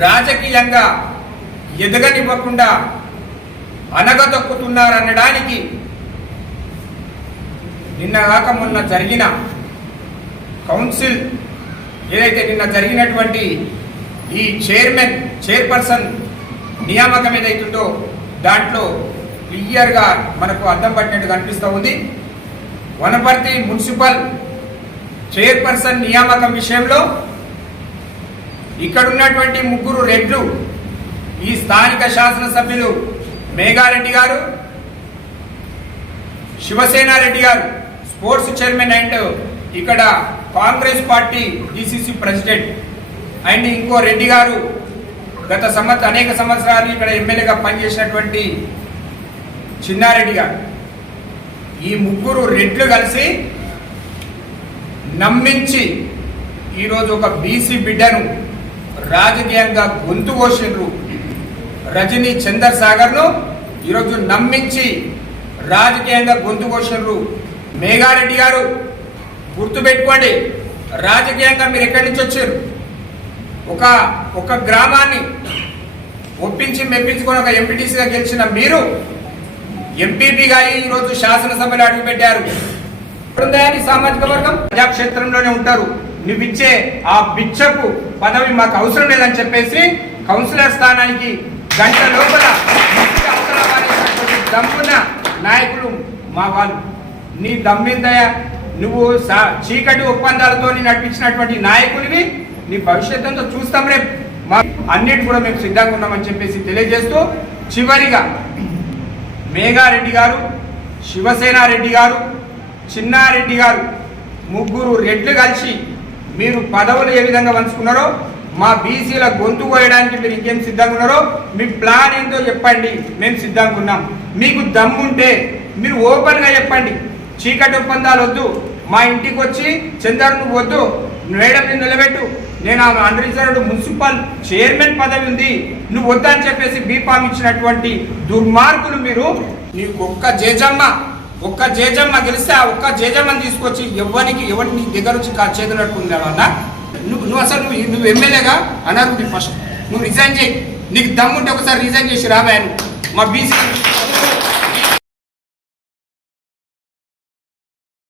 రాజకీయంగా ఎదగనివ్వకుండా అనగదొక్కుతున్నారనడానికి నిన్న కాక మొన్న జరిగిన కౌన్సిల్ ఏదైతే నిన్న జరిగినటువంటి ఈ చైర్మన్ చైర్పర్సన్ నియామకం ఏదైతుందో దాంట్లో క్లియర్గా మనకు అర్థం పట్టినట్టు కనిపిస్తూ ఉంది. వనపర్తి మున్సిపల్ చైర్పర్సన్ నియామకం విషయంలో ఇక్కడ ఉన్నటువంటి ముగ్గురు రెడ్లు ఈ స్థానిక శాసనసభ్యులు మేఘారెడ్డి గారు శివసేనారెడ్డి గారు స్పోర్ట్స్ చైర్మన్ అండ్ ఇక్కడ Congress party DCC president and ఇంకో రెడ్డి గారు. గత సంవత్సర అనేక సంవత్సరాలు ఇక్కడ ఎమ్మెల్యేగా పనిచేసినటువంటి చిన్నారెడ్డి గారు. ఈ ముగ్గురు రెడ్లు కలిసి నమ్మించి ఈరోజు ఒక బీసీ బిడ్డను రాజకీయంగా గొంతు కోసిండ్రు రజనీ చందర్ సాగర్ను ఈరోజు నమ్మించి రాజకీయంగా గొంతు కోసిండ్రు మేఘారెడ్డి గారు. గుర్తుపెట్టుకోండి రాజకీయంగా మీరు ఎక్కడి నుంచి వచ్చారు? ఒక ఒక గ్రామాన్ని ఒప్పించి మెప్పించుకొని ఒక ఎంపీటీసీగా గెలిచిన మీరు ఎంపీపీగా ఈరోజు శాసనసభలో అడుగుపెట్టారు. బృందాయాన్ని సామాజిక వర్గం ప్రజాక్షేత్రంలోనే ఉంటారు. నువ్విచ్చే ఆ బిచ్చకు పదవి మాకు అవసరం లేదని చెప్పేసి కౌన్సిలర్ స్థానానికి గంట లోపల దమ్మున దమ్మున్న నాయకులు మా వాళ్ళు. నీ దమ్మిందయా నువ్వు చీకటి ఒప్పందాలతో నడిపించినటువంటి నాయకుడివి నీ భవిష్యత్తుతో చూస్తాం రేపు. మా అన్నిటి కూడా మేము సిద్ధంగా ఉన్నామని చెప్పేసి తెలియజేస్తూ చివరిగా మేఘారెడ్డి గారు శివసేనారెడ్డి గారు చిన్నారెడ్డి గారు ముగ్గురు రెడ్లు కలిసి మీరు పదవులు ఏ విధంగా పంచుకున్నారో మా బీసీల గొంతు కోయడానికి మీరు ఇంకేం సిద్ధంగా ఉన్నారో మీ ప్లాన్ ఏంటో చెప్పండి. మేము సిద్ధంగా ఉన్నాం. మీకు దమ్ముంటే మీరు ఓపెన్గా చెప్పండి. చీకటి ఒప్పందాలు వద్దు. మా ఇంటికి వచ్చి చందర్ నువ్వు వద్దు. మేడం నిలబెట్టు. నేను ఆమె మున్సిపల్ చైర్మన్ పదవి ఉంది. నువ్వు వద్దని చెప్పేసి బీఫామ్ ఇచ్చినటువంటి దుర్మార్గులు మీరు. నీకు ఒక్క జేజమ్మ. ఒక్క జేజమ్మ గెలిస్తే ఆ ఒక్క జేజమ్మని తీసుకొచ్చి ఎవరికి ఎవరి నీ దగ్గర నుంచి కా- చేతులు అన్నా? నువ్వు నువ్వు అసలు నువ్వు నువ్వు ఎమ్మెల్యేగా? అనర్హుడి ఫస్ట్. నువ్వు రిజైన్ చేయి. నీకు దమ్ముంటే ఒకసారి రిజైన్ చేసి రాబాను మా బీసీ